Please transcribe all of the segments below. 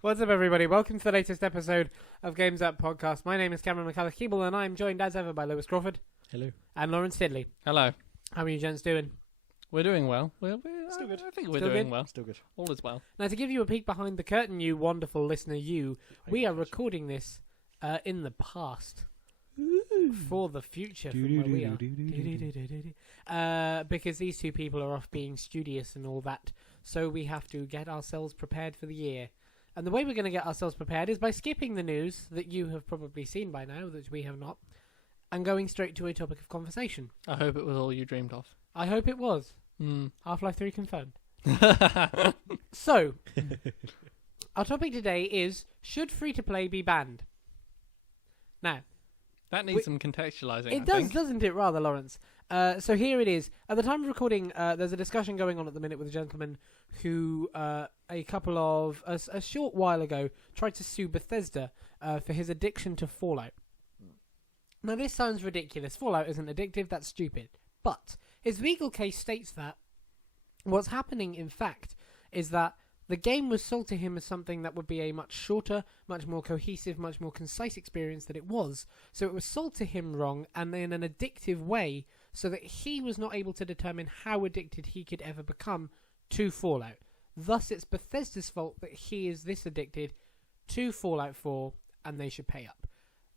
What's up, everybody? Welcome to the latest episode of Games Up Podcast. My name is Cameron McCulloch-Keeble, and I'm joined as ever by Lewis Crawford. Hello. And Lawrence Tidley. Hello. How are you gents doing? We're doing well. Still good. I think we're Still doing good? well. Still good. All is well. Now, to give you a peek behind the curtain, you wonderful listener, we are recording this in the past. For the future from where we are. Because these two people are off being studious and all that, so we have to get ourselves prepared for the year. And the way we're going to get ourselves prepared is by skipping the news that you have probably seen by now, that we have not, and going straight to a topic of conversation. I hope it was all you dreamed of. I hope it was. Mm. Half-Life 3 confirmed. So, our topic today is, should free-to-play be banned? Now, That needs some contextualizing. it does, doesn't it, rather, Lawrence? So here it is. At the time of recording, there's a discussion going on at the minute with a gentleman who, a short while ago, tried to sue Bethesda for his addiction to Fallout. Now, this sounds ridiculous. Fallout isn't addictive. That's stupid. But his legal case states that what's happening, in fact, is that the game was sold to him as something that would be a much shorter, much more cohesive, much more concise experience than it was. So it was sold to him wrong and in an addictive way, so that he was not able to determine how addicted he could ever become to Fallout. Thus, it's Bethesda's fault that he is this addicted to Fallout 4, and they should pay up.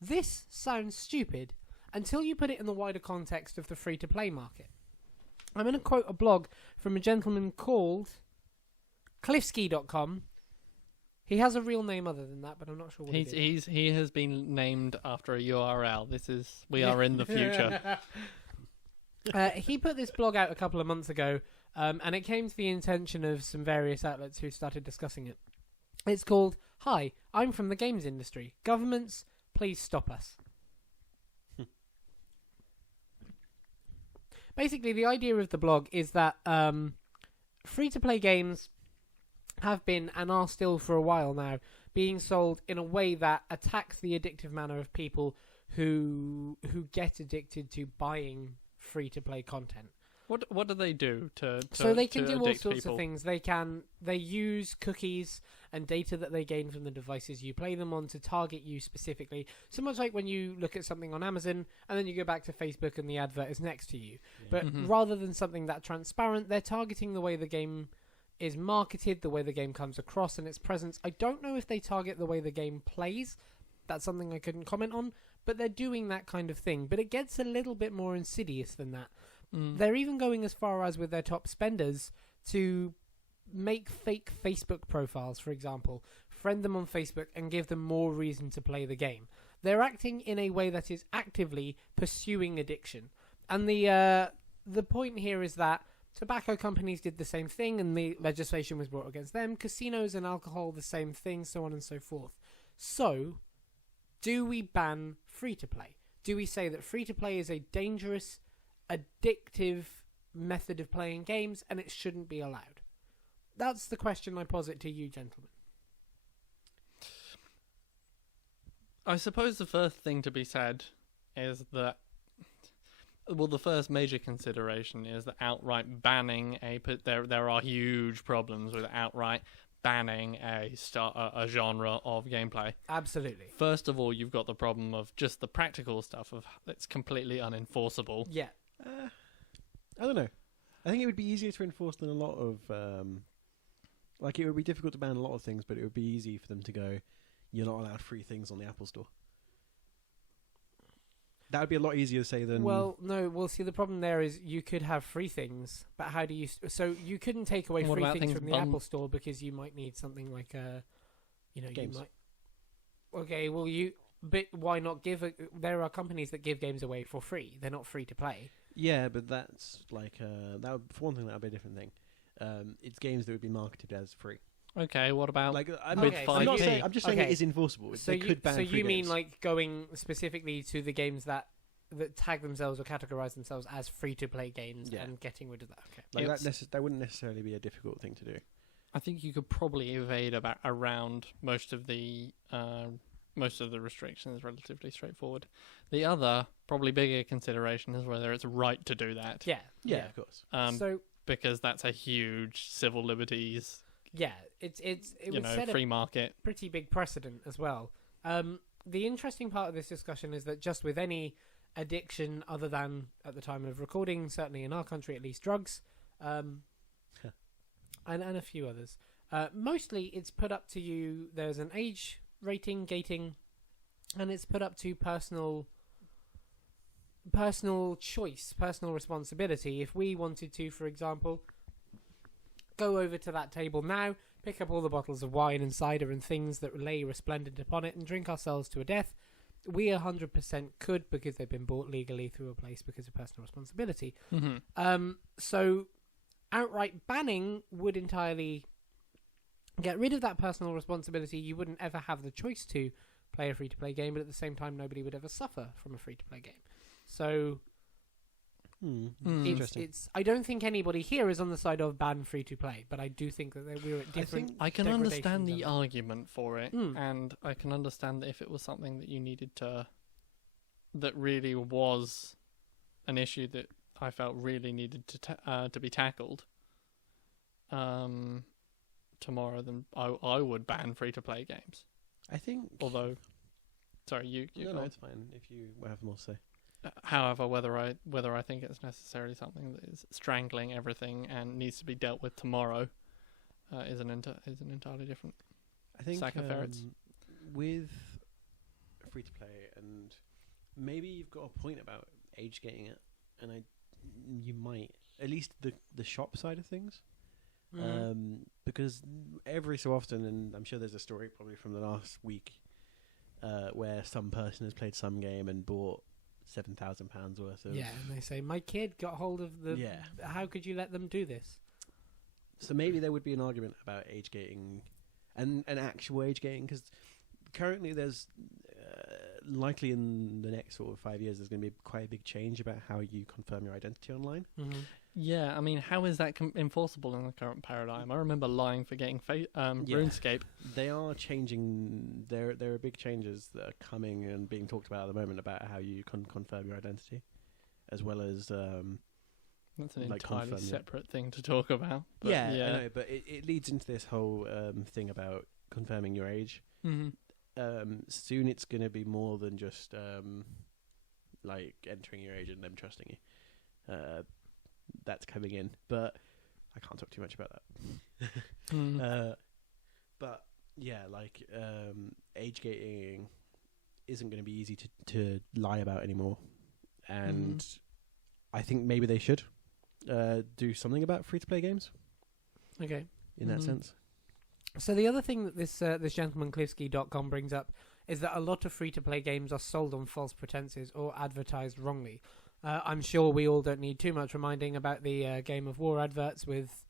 This sounds stupid until you put it in the wider context of the free-to-play market. I'm going to quote a blog from a gentleman called Cliffski.com. He has a real name other than that, but I'm not sure what it is. He has been named after a URL. We are in the future. He put this blog out a couple of months ago, and it came to the attention of some various outlets who started discussing it. It's called, "Hi, I'm from the games industry. Governments, please stop us." Basically, the idea of the blog is that free-to-play games have been, and are still for a while now, being sold in a way that attacks the addictive manner of people who get addicted to buying free-to-play content. What do they do to So they can to do all addict sorts people? of things. They use cookies and data that they gain from the devices you play them on to target you specifically. So much like when you look at something on Amazon and then you go back to Facebook and the advert is next to you. Yeah. But Mhm. rather than something that transparent, they're targeting the way the game is marketed, the way the game comes across and its presence. I don't know if they target the way the game plays. That's something I couldn't comment on. But they're doing that kind of thing. But it gets a little bit more insidious than that. Mm. They're even going as far as, with their top spenders, to make fake Facebook profiles, for example, friend them on Facebook and give them more reason to play the game. They're acting in a way that is actively pursuing addiction. And the point here is that tobacco companies did the same thing and the legislation was brought against them. Casinos and alcohol, the same thing, so on and so forth. So, do we ban free-to-play? Do we say that free-to-play is a dangerous, addictive method of playing games and it shouldn't be allowed? That's the question I posit to you, gentlemen. I suppose the first thing to be said is that, well, the first major consideration is that outright banning there are huge problems with outright banning a genre of gameplay. Absolutely. First of all, you've got the problem of just the practical stuff of it's completely unenforceable. Yeah. I don't know. I think it would be easier to enforce than a lot of... it would be difficult to ban a lot of things, but it would be easy for them to go, you're not allowed free things on the Apple Store. That would be a lot easier to say than... Well, no. Well, see, the problem there is you could have free things, but how do you... So you couldn't take away What free about things things from the Apple Store because you might need something like Games. you might... Okay, well, But why not give... There are companies that give games away for free. They're not free to play. Yeah, but that's like... that would, for one thing, that would be a different thing. It's games that would be marketed as free. Okay, what about Like, I'm with not, 5G? I'm not saying... I'm just saying Okay. it is enforceable. So they could ban so free you mean games. like going specifically to the games that tag themselves or categorize themselves as free-to-play games Yeah. and getting rid of that? Okay. Like It's- that wouldn't necessarily be a difficult thing to do. I think you could probably evade around most of the restrictions relatively straightforward. The other, probably bigger consideration is whether it's right to do that. Yeah. Yeah, of course. So Because that's a huge civil liberties Yeah, it would set free a market. pretty big precedent as well. The interesting part of this discussion is that just with any addiction other than at the time of recording, certainly in our country at least, drugs, and a few others, mostly it's put up to you. There's an age rating, gating, and it's put up to personal choice, personal responsibility. If we wanted to, for example, go over to that table now, pick up all the bottles of wine and cider and things that lay resplendent upon it and drink ourselves to a death, we 100% could, because they've been bought legally through a place because of personal responsibility. Mm-hmm. So outright banning would entirely get rid of that personal responsibility. You wouldn't ever have the choice to play a free-to-play game, but at the same time nobody would ever suffer from a free-to-play game. So interesting. it's I don't think anybody here is on the side of ban free-to-play, but I do think that we're at different I can degradations understand the of it. argument for it, and I can understand that if it was something that you needed to, that really was an issue that I felt really needed to be tackled, tomorrow, then I would ban free-to-play games. I think. Although, sorry, you No, go on. it's fine if you have more to say. However, whether I think it's necessarily something that is strangling everything and needs to be dealt with tomorrow is an entirely different. I think sack of ferrets. With free to play, and maybe you've got a point about age gating it, and you might at least the shop side of things, because every so often, and I'm sure there's a story probably from the last week where some person has played some game and bought £7,000 worth of. Yeah, and they say my kid got hold of the. Yeah. How could you let them do this? So maybe there would be an argument about age gating, and an actual age gating, because currently there's likely in the next sort of 5 years there's going to be quite a big change about how you confirm your identity online. Yeah, I mean, how is that enforceable in the current paradigm? I remember lying for getting RuneScape. They are changing. There are big changes that are coming and being talked about at the moment about how you can confirm your identity, as well as that's an like entirely confirm, separate thing to talk about. But yeah, I know, but it leads into this whole thing about confirming your age. Soon it's going to be more than just like entering your age and them trusting you. That's coming in, but I can't talk too much about that. But yeah, like age gating isn't going to be easy to lie about anymore, and I think maybe they should do something about free-to-play games. Okay. In that sense. So the other thing that this gentleman Klifsky.com brings up is that a lot of free-to-play games are sold on false pretenses or advertised wrongly. I'm sure we all don't need too much reminding about the Game of War adverts with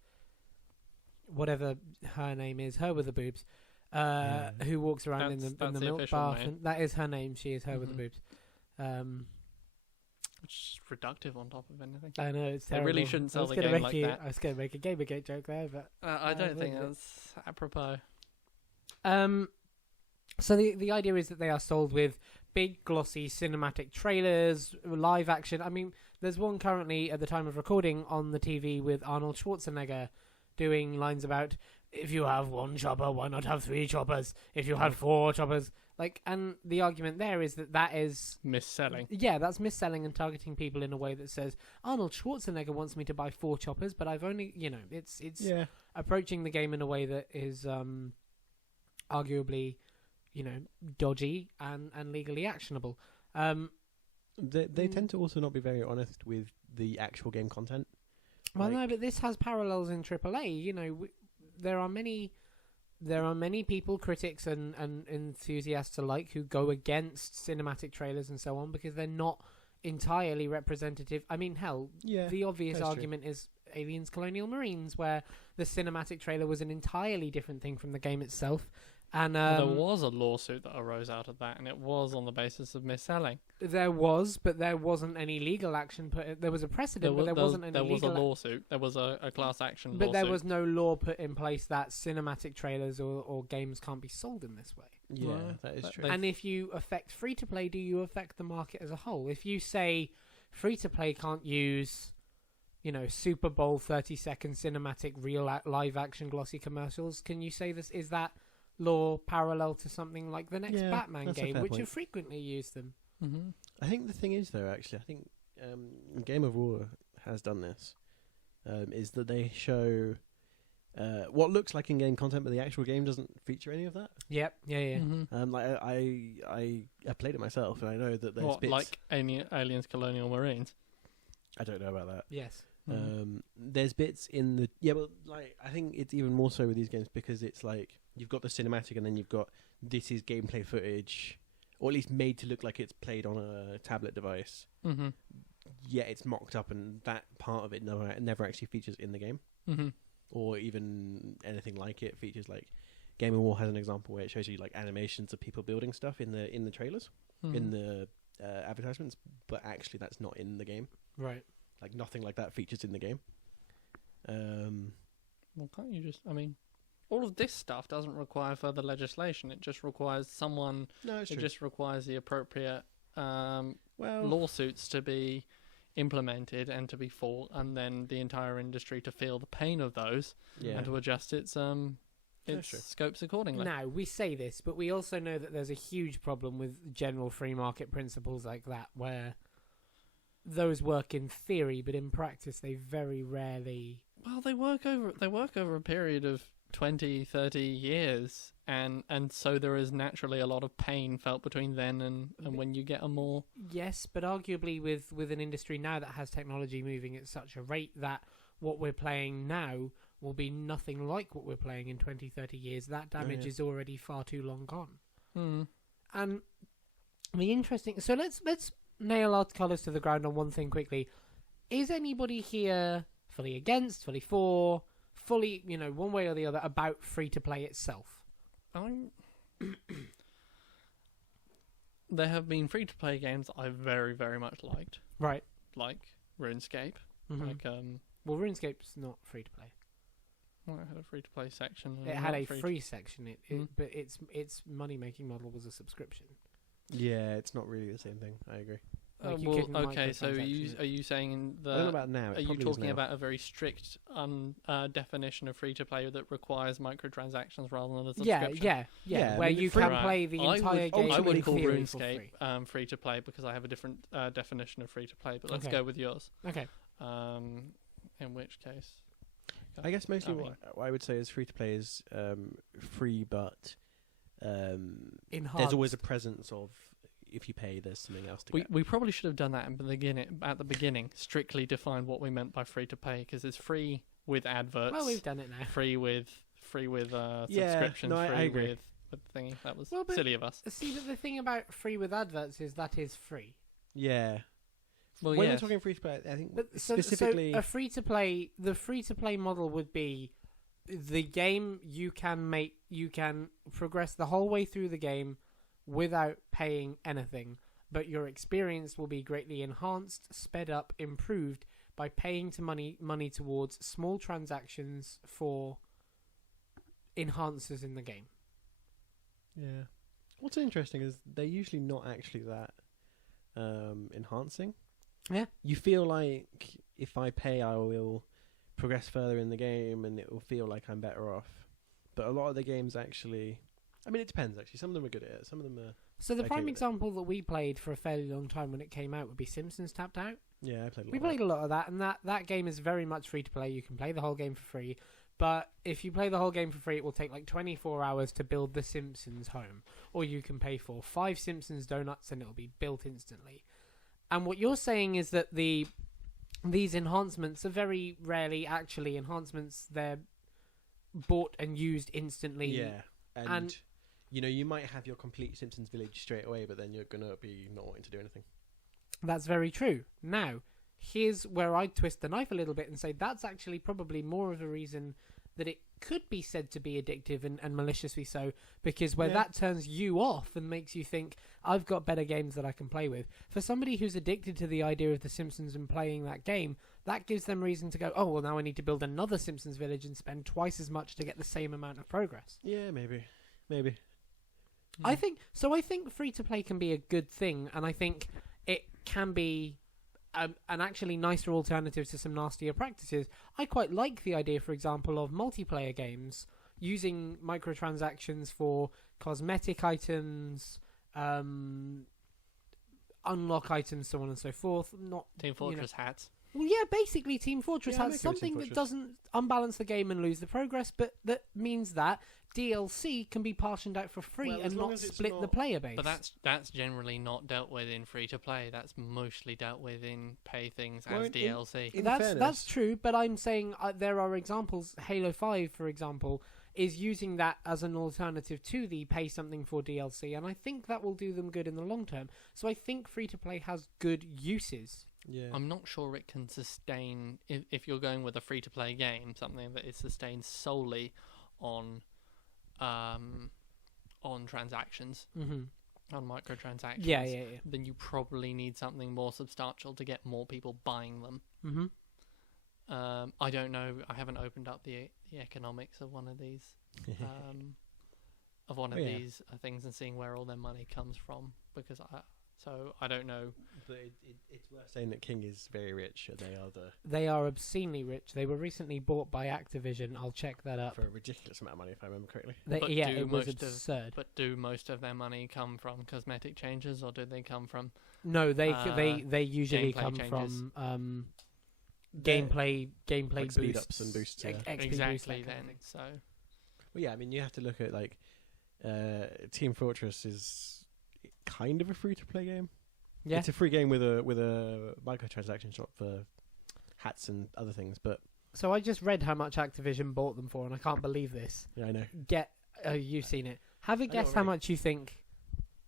whatever her name is, her with the boobs, who walks around in the milk bath. And that is her name. She is her with the boobs. Which is reductive on top of anything. I know, it's They terrible. really shouldn't sell the game like that. I was going to make a Gamergate joke there, but I don't think that's apropos. So the idea is that they are sold with big, glossy, cinematic trailers, live action. I mean, there's one currently at the time of recording on the TV with Arnold Schwarzenegger doing lines about, if you have one chopper, why not have 3 choppers? If you have 4 choppers. And the argument there is that is... Mis-selling. Yeah, that's mis-selling and targeting people in a way that says, Arnold Schwarzenegger wants me to buy 4 choppers, but I've only, it's approaching the game in a way that is arguably... dodgy and legally actionable. They tend to also not be very honest with the actual game content. Well, no, but this has parallels in AAA. There are many people, critics and enthusiasts alike, who go against cinematic trailers and so on because they're not entirely representative. I mean, hell, the obvious argument is Aliens Colonial Marines, where the cinematic trailer was an entirely different thing from the game itself. And there was a lawsuit that arose out of that, and it was on the basis of mis-selling. There was, but there wasn't any legal action put. There was a precedent, but there wasn't any. There was a lawsuit. There was a class action lawsuit. But there was no law put in place that cinematic trailers or games can't be sold in this way. Yeah, that is true. And if you affect free to play, do you affect the market as a whole? If you say free to play can't use Super Bowl 30-second cinematic live action glossy commercials. Can you say this is that law parallel to something like the next Batman that's a game, fair which point. have frequently used them? Mm-hmm. I think the thing is, though, actually, I think Game of War has done this, is that they show what looks like in-game content, but the actual game doesn't feature any of that. Yep. Yeah. Mm-hmm. Like I played it myself, and I know that there's What, bits. like Aliens Colonial Marines? I don't know about that. Yes. There's bits in the but like I think it's even more so with these games because it's like you've got the cinematic and then you've got this is gameplay footage, or at least made to look like it's played on a tablet device. Mm-hmm. Yeah, it's mocked up, and that part of it never actually features in the game, or even anything like it features. Like Game of War has an example where it shows you like animations of people building stuff in the trailers, in the advertisements, but actually that's not in the game. Right. Like nothing like that features in the game. Well, can't you just? I mean, all of this stuff doesn't require further legislation. It just requires someone. No, it's It true. just requires the appropriate Well, lawsuits to be implemented and to be fought, and then the entire industry to feel the pain of those yeah. and to adjust its true. scopes accordingly. Now, we say this, but we also know that there's a huge problem with general free market principles like that, where those work in theory, but in practice they very rarely... Well, they work over a period of 20, 30 years, and so there is naturally a lot of pain felt between then and when you get a more... Yes, but arguably with an industry now that has technology moving at such a rate that what we're playing now will be nothing like what we're playing in 20, 30 years. That damage is already far too long gone. And the interesting... So let's nail our colours to the ground on one thing quickly. Is anybody here fully against, fully for, fully, one way or the other, about free-to-play itself? There have been free-to-play games I very, very much liked. Right. Like RuneScape. Mm-hmm. Like, well, RuneScape's not free-to-play. well, it had a free-to-play section. And It had a not free section, Mm. but its money-making model was a subscription. Yeah, it's not really the same thing. I agree. Like, you well, couldn't okay, so microtransaction are you saying I don't know that... about now. It Are you probably is talking now. about a very strict definition of free-to-play that requires microtransactions rather than a subscription? Yeah, where I mean, you free- can play the entire game I in would call theory for RuneScape free. free-to-play because I have a different definition of free-to-play, but let's Okay. go with yours. Okay. In which case... I guess mostly I mean- what I would say is free to play is free, but there's Enhanced. always a presence of if you pay, there's something else to get. We probably should have done that at the beginning. Strictly define what we meant by free-to-play, because it's free with adverts. Well, we've done it now. free with Yeah, subscriptions. no, I free agree. with thingy. That was Well, but- silly of us. See, but the thing about free with adverts is that is free. Yeah. Well, When yes. we're talking free to play, I think But specifically. so a the free to play model would be the game you can progress the whole way through the game without paying anything, but your experience will be greatly enhanced, sped up, improved by paying money towards small transactions for enhancers in the game. Yeah. What's interesting is they're usually not actually that enhancing. Yeah. You feel like if I pay, I will progress further in the game, and it will feel like I'm better off. But a lot of the games actually, I mean, it depends. Actually, some of them are good at it. Some of them are. So the Okay prime with it. example that we played for a fairly long time when it came out would be Simpsons Tapped Out. Yeah, I played. We played a lot of that, and that game is very much free to play. You can play the whole game for free, but if you play the whole game for free, it will take like 24 hours to build the Simpsons home, or you can pay for 5 Simpsons donuts and it'll be built instantly. And what you're saying is that these enhancements are very rarely actually enhancements. They're bought and used instantly. Yeah, And- you might have your complete Simpsons village straight away, but then you're gonna be not wanting to do anything. That's very true. Now, here's where I twist the knife a little bit and say that's actually probably more of a reason that it could be said to be addictive and maliciously so, because where Yeah. that turns you off and makes you think, I've got better games that I can play with. For somebody who's addicted to the idea of The Simpsons and playing that game, that gives them reason to go, oh, well, now I need to build another Simpsons village and spend twice as much to get the same amount of progress. Yeah, maybe. I think free to play can be a good thing, and I think it can be an actually nicer alternative to some nastier practices. I quite like the idea, for example, of multiplayer games using microtransactions for cosmetic items, unlock items, so on and so forth. Not Team Fortress hats. Well, yeah, basically Team Fortress Yeah, I'm has okay with Team something that Fortress. doesn't unbalance the game and lose the progress, but that means that DLC can be portioned out for free Well, as and long not as it's split the not- player base. But that's generally not dealt with in free to play. That's mostly dealt with in pay things Well, as in- DLC. in that's fairness- true, but I'm saying there are examples. Halo 5, for example, is using that as an alternative to the pay something for DLC, and I think that will do them good in the long term. So I think free to play has good uses. Yeah. I'm not sure it can sustain if you're going with a free to play game, something that is sustained solely on transactions, Mm-hmm. on microtransactions. Yeah. Then you probably need something more substantial to get more people buying them. Mm-hmm. I don't know. I haven't opened up the economics of one of these these things and seeing where all their money comes from, because I don't know. But it's worth saying that King is very rich, and They are obscenely rich. They were recently bought by Activision. I'll check that up. for a ridiculous amount of money, if I remember correctly. But Yeah, do it was most of- absurd. But do most of their money come from cosmetic changes, or do they come from No, they usually gameplay come changes. from gameplay Like speed boosts, ups and boosts, X- yeah. XP boosts, exactly that kind of then? thing. So Well, yeah, I mean, you have to look at like Team Fortress is kind of a free to play game. Yeah. It's a free game with a microtransaction shop for hats and other things, but So I just read how much Activision bought them for, and I can't believe this. yeah, I know. You've seen it. Have a know guess how already. much you think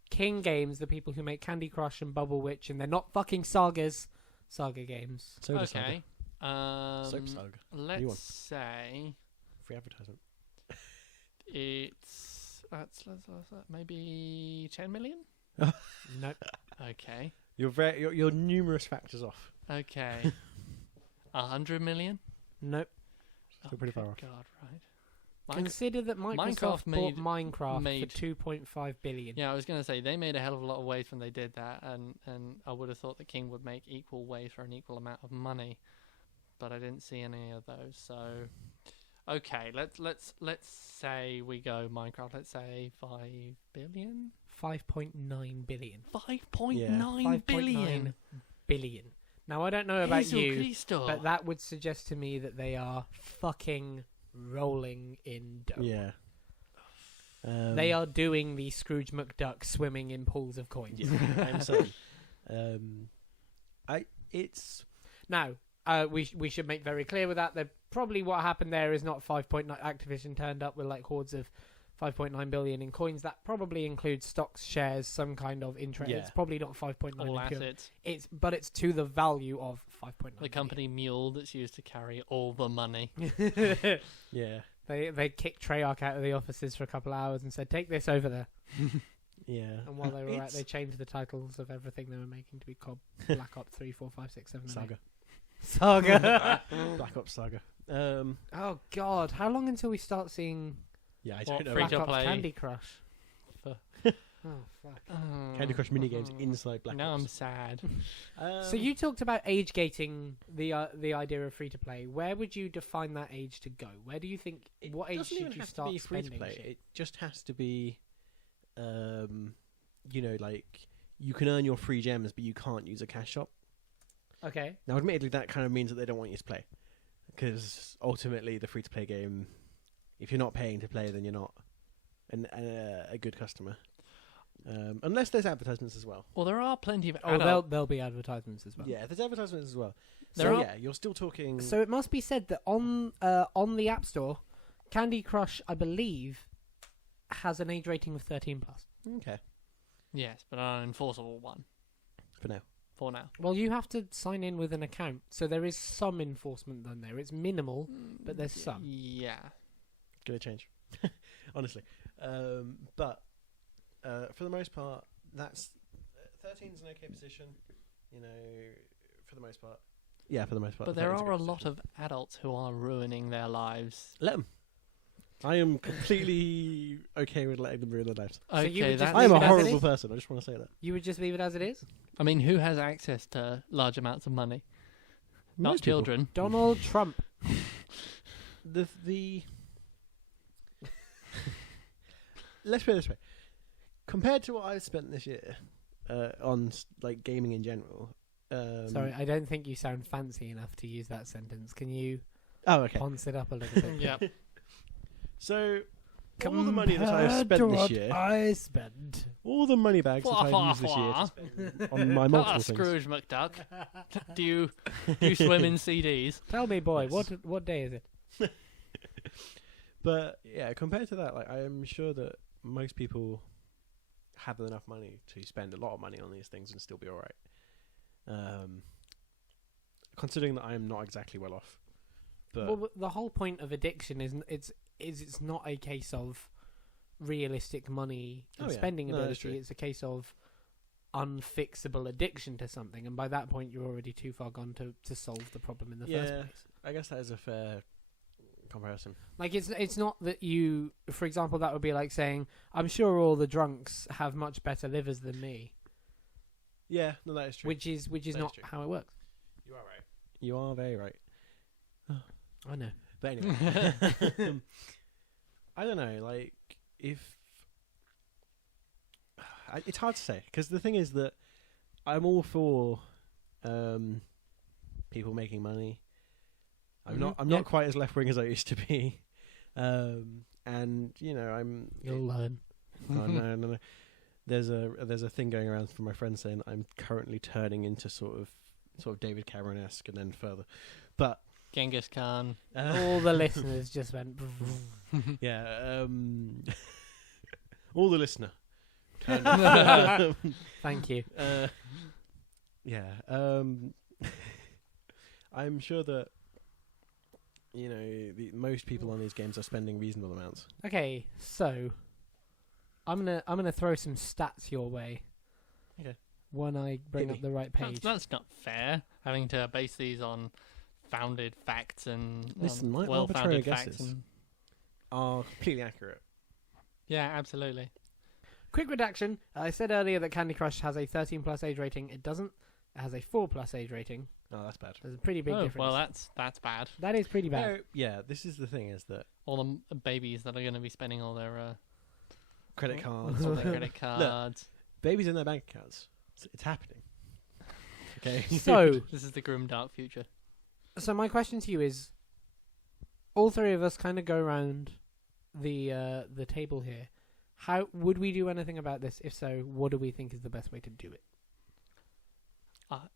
King Games, the people who make Candy Crush and Bubble Witch, and they're not fucking Saga games. Soda Saga. okay. Soap Saga. New one. Let's say Free advertisement. it's maybe 10 million. Nope. Okay. You're numerous factors off. Okay. 100 million. Nope. Still pretty far off. God, right. Consider that Microsoft bought Minecraft made- for 2.5 billion. Yeah, I was going to say they made a hell of a lot of waves when they did that, and I would have thought that King would make equal waves for an equal amount of money, but I didn't see any of those. So, okay, let's say we go Minecraft. Let's say 5 billion. 5.9 billion. 5.9 billion. billion. Now I don't know about Jesu you, Cristo. but that would suggest to me that they are fucking rolling in dough. Yeah. They are doing the Scrooge McDuck swimming in pools of coins. Yeah, I'm saying. It's Now, we should make very clear with that probably what happened there is not 5.9. Activision turned up with like hordes of 5.9 billion in coins. That probably includes stocks, shares, some kind of interest. Yeah. It's probably not 5.9 all in pure. assets. But it's to the value of 5.9. The company mule that's used to carry all the money. billion. yeah, They kicked Treyarch out of the offices for a couple of hours and said, "Take this over there." yeah. And while they were out, It's- they changed the titles of everything they were making to be called Black Ops 3, 4, 5, 6, 7, and 8. Saga, Saga. Black Ops Saga. Oh God! How long until we start seeing Yeah, I What, don't know. free Black to Ops play? Candy Crush? For- Oh fuck! Candy Crush minigames inside Black now I'm Ops. sad. So you talked about age gating the idea of free to play. Where would you define that age to go? Where do you think? What age doesn't even should you have start to be free to spending? play. shit? It just has to be, like you can earn your free gems, but you can't use a cash shop. Okay. Now, admittedly, that kind of means that they don't want you to play, because ultimately, the free to play game, if you're not paying to play, then you're not a good customer. Unless there's advertisements as well. Well, there are plenty of Oh, adult. there'll be advertisements as well. Yeah, there's advertisements as well. There So are- yeah, you're still talking. So it must be said that on the App Store, Candy Crush, I believe, has an age rating of 13 plus. Okay, Yes, but an enforceable one for now. for now. Well, you have to sign in with an account, so there is some enforcement done there. It's minimal, but there's some. Yeah. Gonna change, honestly. But for the most part, that's 13's an okay position. You know, for the most part. Yeah, for the most part. But there 13's are a good lot position. of adults who are ruining their lives. Let them. I am completely okay with letting them ruin their lives. So you Okay, would just that's I am a leave it as it horrible is? person. I just want to say that. You would just leave it as it is? I mean, who has access to large amounts of money? Not Most people. children. Donald Trump. The let's put it this way: compared to what I've spent this year on like gaming in general. Sorry, I don't think you sound fancy enough to use that sentence. Can you Oh, okay. ponce it up a little bit? Yeah. So all the money that I've spent this year, I spent. all the money bags that I've used this year to spend on my multiple things. Scrooge McDuck. do you swim in CDs? Tell me, boy, Yes. what day is it? But yeah, compared to that, like I am sure that most people have enough money to spend a lot of money on these things and still be all right. Considering that I am not exactly well off, but Well, the whole point of addiction is it's not a case of realistic money and Oh, yeah. spending No, that's ability. true. It's a case of unfixable addiction to something, and by that point, you're already too far gone to solve the problem in the first Yeah. place. I guess that is a fair comparison. Like it's not that you, for example, that would be like saying, I'm sure all the drunks have much better livers than me, Yeah, no, that is true. which is That is not true. how it works. You are right. You are very right. I know. But anyway, I don't know. Like, it's hard to say because the thing is that I'm all for people making money. I'm not. I'm Yeah. not quite as left wing as I used to be, and you know, You'll learn. Oh, no. There's a thing going around from my friends saying that I'm currently turning into sort of David Cameron-esque and then further, but Genghis Khan. All the listeners just went. yeah, all the listener. Thank you. Yeah, I'm sure that you know most people on these games are spending reasonable amounts. Okay, so I'm gonna throw some stats your way. Okay. When I bring Hit up the right page. That's not fair. Having to base these on founded facts and Listen, my well-founded arbitrary facts. guesses And, are completely accurate. yeah, absolutely. Quick redaction. I said earlier that Candy Crush has a 13+ age rating. It doesn't. It has a 4+ age rating. Oh, that's bad. There's a pretty big Oh, difference. well, that's bad. That is pretty bad. No, yeah, this is the thing: is that All the babies that are going to be spending all their credit cards, all their credit cards. babies in their bank accounts. It's happening. Okay. So, This is the grim dark future. so my question to you is: all three of us kind of go around the table here. How would we do anything about this? If so, what do we think is the best way to do it?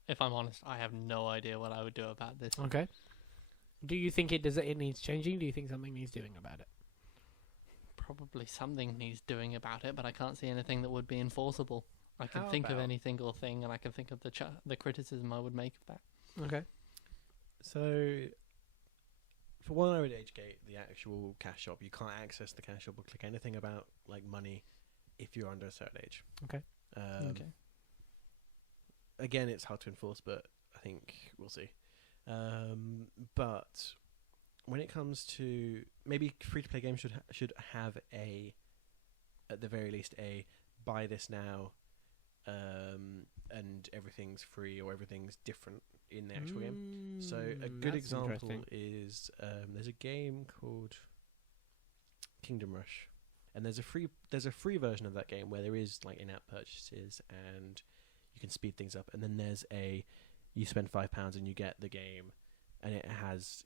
If I'm honest, I have no idea what I would do about this. Okay. Do you think it needs changing? Do you think something needs doing about it? Probably something needs doing about it, but I can't see anything that would be enforceable. I can How think of about- any single thing, and I can think of the criticism I would make of that. Okay. So, for one, I would age-gate the actual cash shop. You can't access the cash shop or click anything about like money if you're under a certain age. Okay. Okay. Again, it's hard to enforce, but I think we'll see. But when it comes to maybe free-to-play games should have at the very least a buy this now, and everything's free or everything's different in the actual game. So a good That's example interesting. is there's a game called Kingdom Rush, and there's a free version of that game where there is like in-app purchases and you can speed things up, and then there's you spend £5 and you get the game, and it has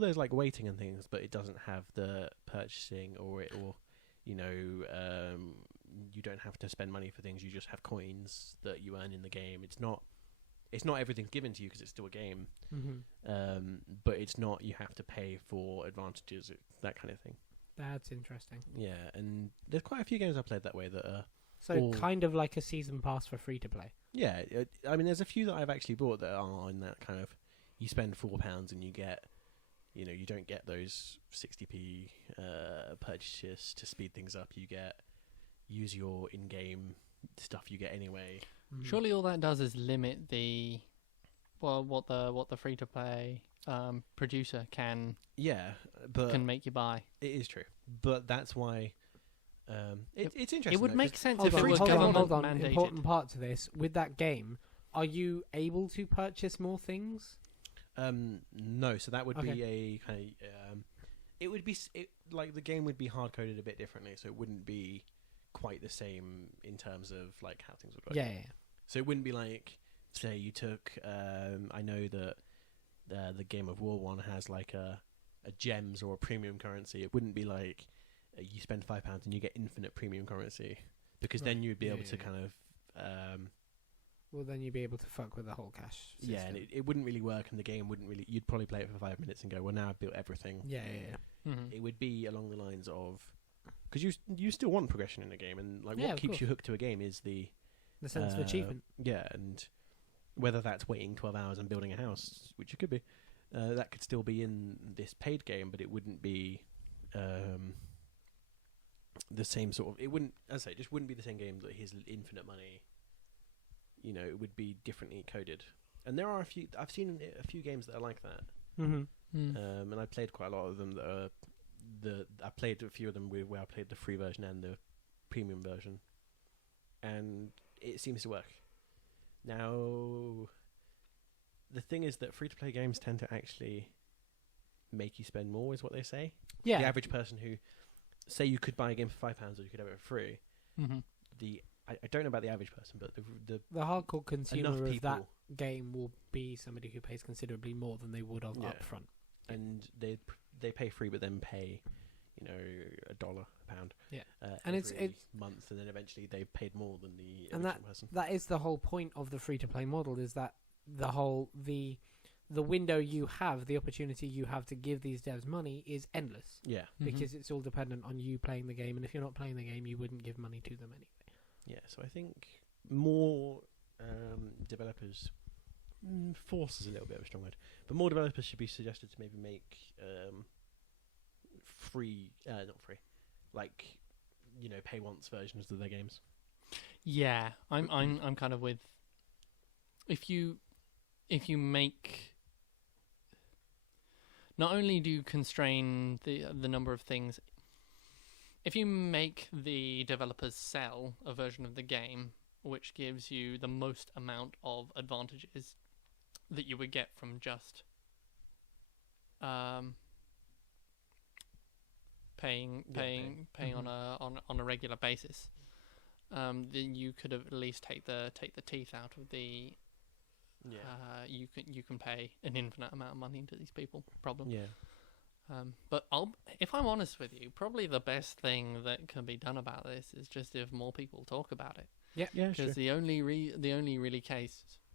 there's like waiting and things, but it doesn't have the purchasing or you don't have to spend money for things. You just have coins that you earn in the game. It's not everything given to you because it's still a game. Mm-hmm. But it's not you have to pay for advantages, that kind of thing. That's interesting. Yeah, and there's quite a few games I played that way that are So Or- kind of like a season pass for free to play. yeah. I mean, there's a few that I've actually bought that are in that kind of you spend £4 and you get, you don't get those 60p purchases to speed things up. You use your in-game stuff you get anyway. Mm. Surely all that does is limit what the free to play producer can Yeah, but make you buy. it is true. But that's why it's interesting. It would though, make 'cause sense Hold if on, it was hold on, government hold on. mandated. Important part to this. With that game, are you able to purchase more things? No, so that would Okay. be a kind of it would be like the game would be hard coded a bit differently, so it wouldn't be quite the same in terms of like how things would work. Yeah. So it wouldn't be like, say, you took. I know that the Game of War one has like a gems or a premium currency. It wouldn't be like you spend £5 and you get infinite premium currency, because then Right. you'd be Yeah, able to yeah. kind of Well, then you'd be able to fuck with the whole cash system. yeah, and it wouldn't really work, and the game wouldn't really. You'd probably play it for 5 minutes and go, well, now I've built everything. Yeah. Mhm. It would be along the lines of, because you still want progression in a game, and like Yeah, what of keeps course. you hooked to a game is the The sense of achievement. Yeah, and whether that's waiting 12 hours and building a house, which it could be, that could still be in this paid game, but it wouldn't be the same sort of. It wouldn't, as I say, it just wouldn't be the same game that here's infinite money. You know, it would be differently coded, and there are a few. I've seen a few games that are like that. Mm-hmm. And I played quite a lot of them that are I played a few of them where I played the free version and the premium version, and it seems to work. Now, the thing is that free-to-play games tend to actually make you spend more, is what they say. Yeah. The average person who, say you could buy a game for £5 or you could have it for free, Mhm. I don't know about the average person, but the The hardcore consumer enough of people, that game will be somebody who pays considerably more than they would have Yeah. up front. and they pay free, but then pay, $1, a pound, Yeah. And every it's month, and then eventually they've paid more than the And original person. that is the whole point of the free to play model, is that the window you have, the opportunity you have to give these devs money is endless, Yeah, because it's all dependent on you playing the game, and if you're not playing the game, you wouldn't give money to them anyway. yeah. So I think more developers. Force is a little bit of a strong word, but more developers should be suggested to maybe make free, not free, like pay once versions of their games. Yeah, I'm kind of with. If you make, not only do you constrain the number of things, if you make the developers sell a version of the game which gives you the most amount of advantages that you would get from just paying Mhm. on a regular basis, then you could at least take the teeth out of the you can pay an infinite amount of money to these people problem. Yeah. But if I'm honest with you, probably the best thing that can be done about this is just if more people talk about it. Yeah, Because sure. the only really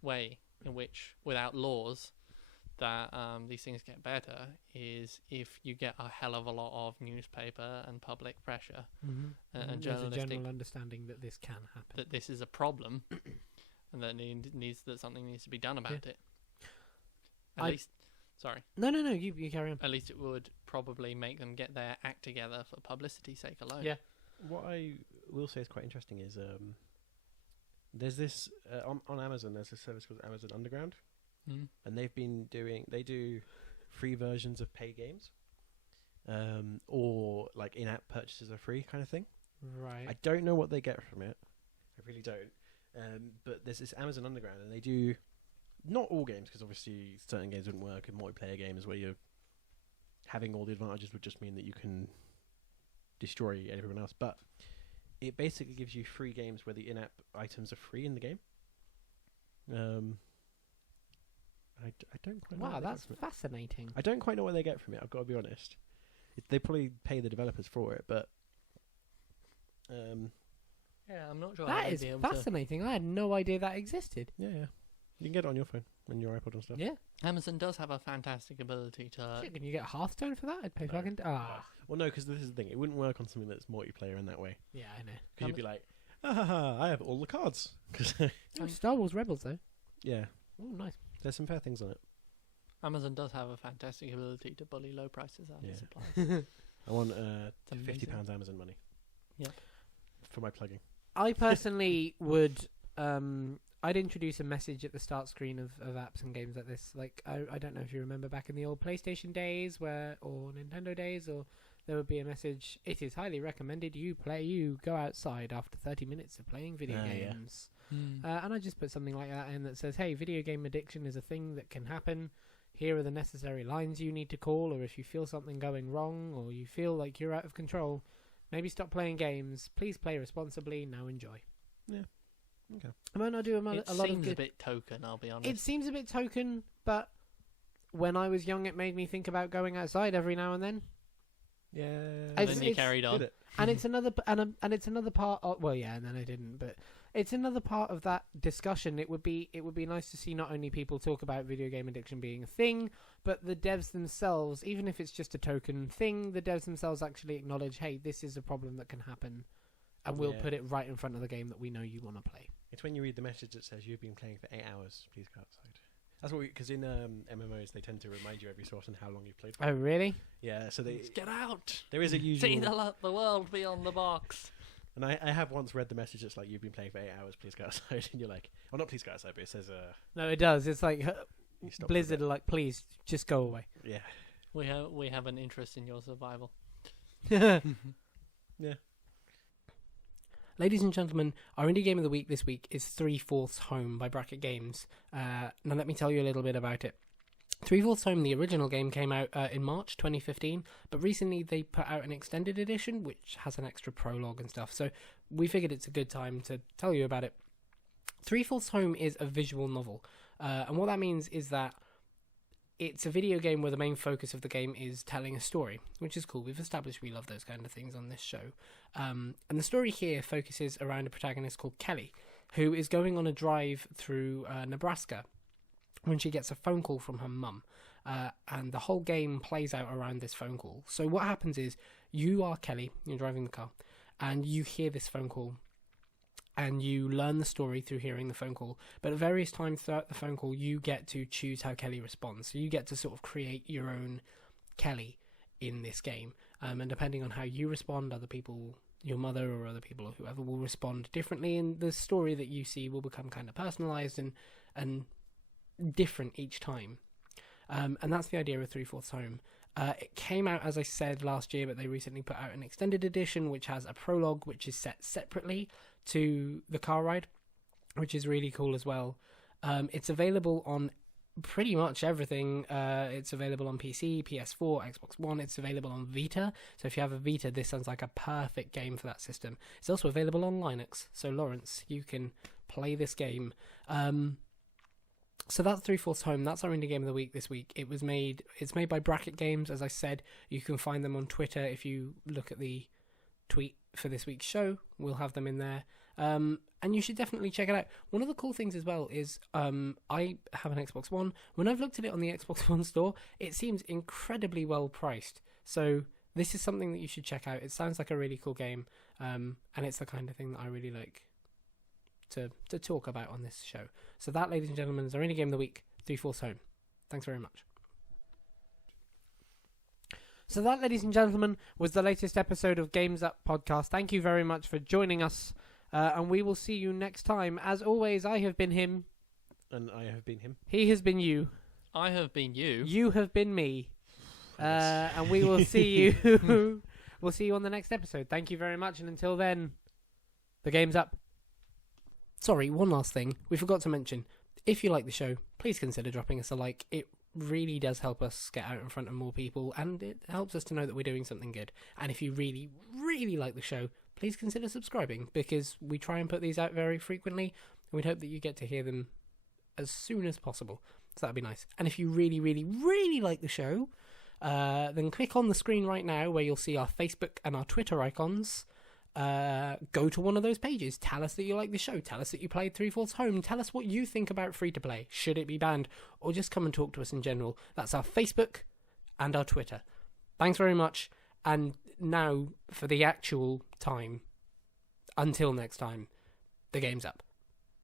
way in which, without laws, that these things get better is if you get a hell of a lot of newspaper and public pressure Mm-hmm. and There's a journalistic general understanding that this can happen. that this is a problem and that something needs to be done about it. At least, sorry. No, you carry on. At least it would probably make them get their act together for publicity's sake alone. Yeah. What I will say is quite interesting is there's this on Amazon. There's a service called Amazon Underground, Mm. and they do free versions of paid games, or like in-app purchases are free kind of thing. Right. I don't know what they get from it. I really don't. But there's this Amazon Underground, and they do not all games, because obviously certain games wouldn't work, and multiplayer games where you're having all the advantages would just mean that you can destroy everyone else. But it basically gives you free games where the in-app items are free in the game. I don't quite know. Wow, what they get that's from it. fascinating. I don't quite know what they get from it. I've got to be honest. They probably pay the developers for it, but Yeah, I'm not sure. That is fascinating. I had no idea that existed. yeah, you can get it on your phone and your iPod and stuff. Yeah. Amazon does have a fantastic ability to. Shit, can you get Hearthstone for that? I'd pay No. fucking. Well, no, because this is the thing. It wouldn't work on something that's multiplayer in that way. Yeah, I know. Because you'd be like, I have all the cards. 'Cause Star Wars Rebels though. yeah, Oh, nice. there's some fair things on it. Amazon does have a fantastic ability to bully low prices out Yeah. of supplies. I want It's amazing. £50 Amazon money. Yep. For my plugging. I personally would. I'd introduce a message at the start screen of apps and games like this. Like I don't know if you remember back in the old PlayStation days, or Nintendo days, or there would be a message, "It is highly recommended you go outside after 30 minutes of playing video games." And I just put something like that in that says, "Hey, video game addiction is a thing that can happen. Here are the necessary lines you need to call, or if you feel something going wrong, or you feel like you're out of control, maybe stop playing games. Please play responsibly. Now enjoy." Yeah. Okay. I might not do a lot of It seems good. a bit token, I'll be honest. It seems a bit token, but when I was young, it made me think about going outside every now and then. Yeah. And then you carried on. Did it? And it's another it's another part of, well, yeah, and then I didn't, but it's another part of that discussion. It would be nice to see not only people talk about video game addiction being a thing, but the devs themselves, even if it's just a token thing, the devs themselves actually acknowledge, hey, this is a problem that can happen, and we'll put it right in front of the game that we know you want to play. It's when you read the message that says you've been playing for 8 hours, please go outside. That's what because in MMOs they tend to remind you every so often how long you've played for. Oh, really? Yeah, so they Get out! there is a usual. See the world beyond the box. And I have once read the message that's like, "You've been playing for 8 hours, please go outside," and you're like, "Oh, not please go outside," but it says, No, it does. It's like you stop Blizzard for are like, please, just go away. a bit." Yeah. We have an interest in your survival. Yeah. Ladies and gentlemen, our indie game of the week this week is 3/4 Home by Bracket Games. Now let me tell you a little bit about it. 3/4 Home, the original game, came out in March 2015, but recently they put out an extended edition which has an extra prologue and stuff, so we figured it's a good time to tell you about it. 3/4 Home is a visual novel, and what that means is that it's a video game where the main focus of the game is telling a story, which is cool. We've established we love those kind of things on this show. And the story here focuses around a protagonist called Kelly, who is going on a drive through Nebraska when she gets a phone call from her mum. And the whole game plays out around this phone call. So what happens is, you are Kelly, you're driving the car, and you hear this phone call. And you learn the story through hearing the phone call. But at various times throughout the phone call, you get to choose how Kelly responds. So you get to sort of create your own Kelly in this game. And depending on how you respond, other people, your mother or other people or whoever, will respond differently. And the story that you see will become kind of personalised and different each time. And that's the idea of 3/4 Home. It came out, as I said, last year, but they recently put out an extended edition which has a prologue which is set separately to the car ride, which is really cool as well. It's available on pretty much everything. It's available on PC, PS4, Xbox One. It's available on Vita. So if you have a Vita, this sounds like a perfect game for that system. It's also available on Linux. So Lawrence, you can play this game. So that's 3/4 Home. That's our indie game of the week this week. It's made by Bracket Games, as I said. You can find them on Twitter. If you look at the tweet for this week's show, we'll have them in there. And you should definitely check it out. One of the cool things as well is I have an Xbox One. When I've looked at it on the Xbox One store, it seems incredibly well priced. So this is something that you should check out. It sounds like a really cool game, and it's the kind of thing that I really like to talk about on this show. So that, ladies and gentlemen, is our indie game of the week, 3/4 Home. Thanks very much. So that, ladies and gentlemen, was the latest episode of Games Up Podcast. Thank you very much for joining us, and we will see you next time. As always, I have been him. And I have been him. He has been you. I have been you. You have been me. And we will see you. We'll see you on the next episode. Thank you very much, and until then, the game's up. Sorry, one last thing. We forgot to mention, if you like the show, please consider dropping us a like. It really does help us get out in front of more people, and it helps us to know that we're doing something good. And if you really, really like the show, please consider subscribing, because we try and put these out very frequently, and we'd hope that you get to hear them as soon as possible. So that'd be nice. And if you really, really, really like the show, then click on the screen right now where you'll see our Facebook and our Twitter icons. Go to one of those pages. Tell us that you like the show. Tell us that you played 3/4 Home. Tell us what you think about free-to-play. Should it be banned? Or just come and talk to us in general. That's our Facebook and our Twitter. Thanks very much. And now, for the actual time, until next time, the game's up.